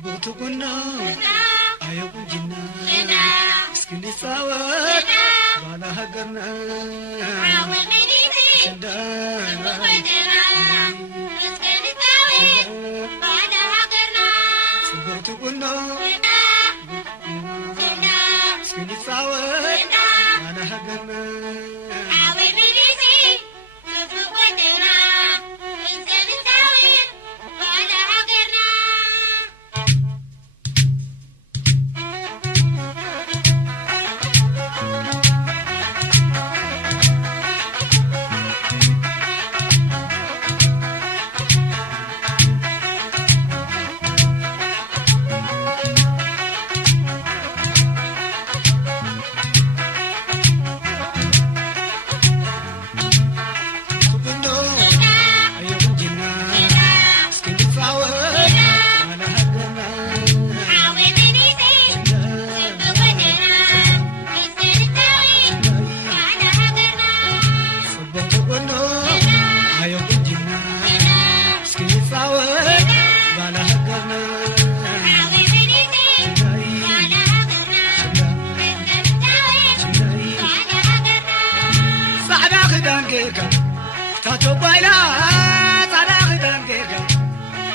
بوتقنا أيوة جنا سكني سوا بالا هجرنا شندان بوتقنا سكني سوا بالا هجرنا Tato baila, tada khidangega.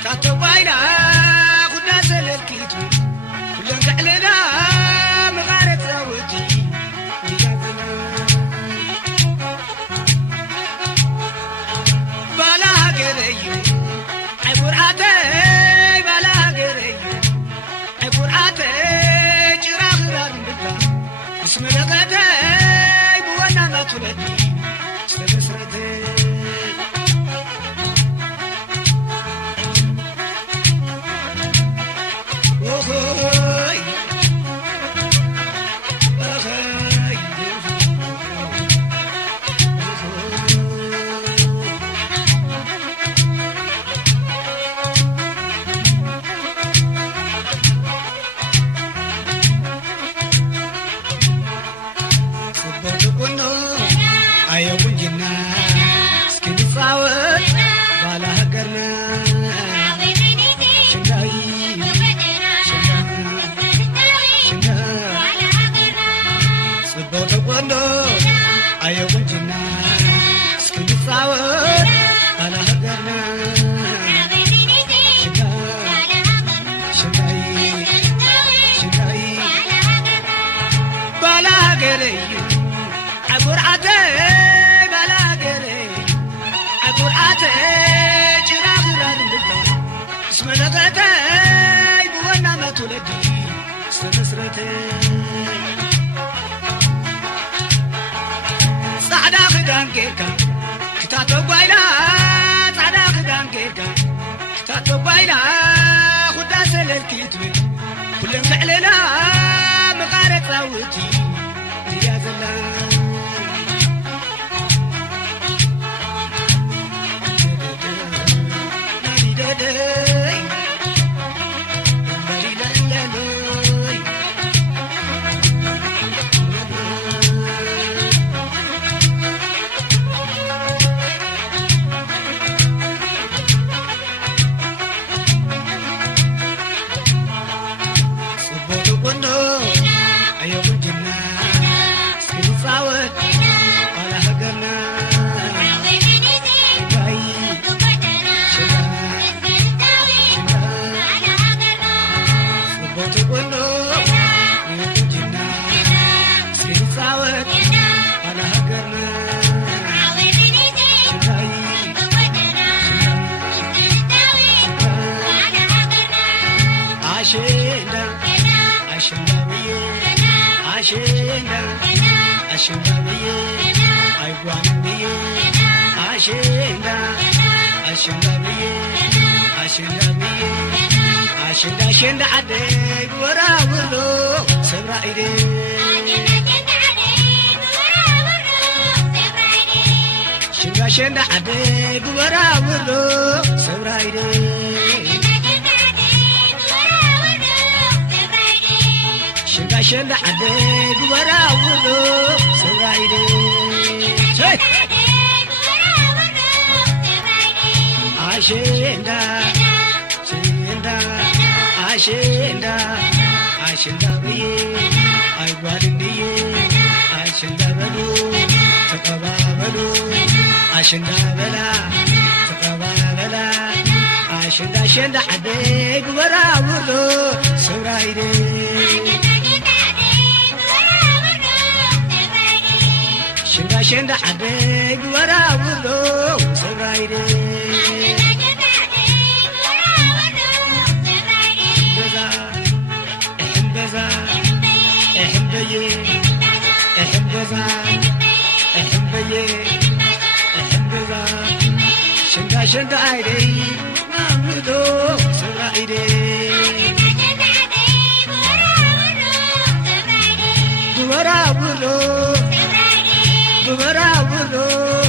Tato baila, kuda selkitu. Kulang kalena, magaret zawji. Diyazna. Bala gereyu, ay burate, bala gereyu. Ay burate, chirag randika. Bismillahte, buwana matulati. Stemesrate. Tato baila, tada khidangega. Tato baila, kuda selkitu. Kulang kalena, magaret zawji. Diyazna. Ashenda ade wara wuro sabra ide Ashenda ade wara wuro sabra ide Ashenda ade wara wuro sabra ide Ashenda አሸንዳ አሸንዳ በዬ አይጓድንዬ አሸንዳ በሉ ተቀባበሉ አሸንዳ በላ ተቀባበላ አሸንዳ አሸንዳ አደይ ጉበራ ውሎ ሰብራይዴ አሸንዳ አሸንዳ አደይ ጉበራ ውሎ ሰብራይዴ شند عيدي نعمدو سرعيدي بورا بورو بورا بورو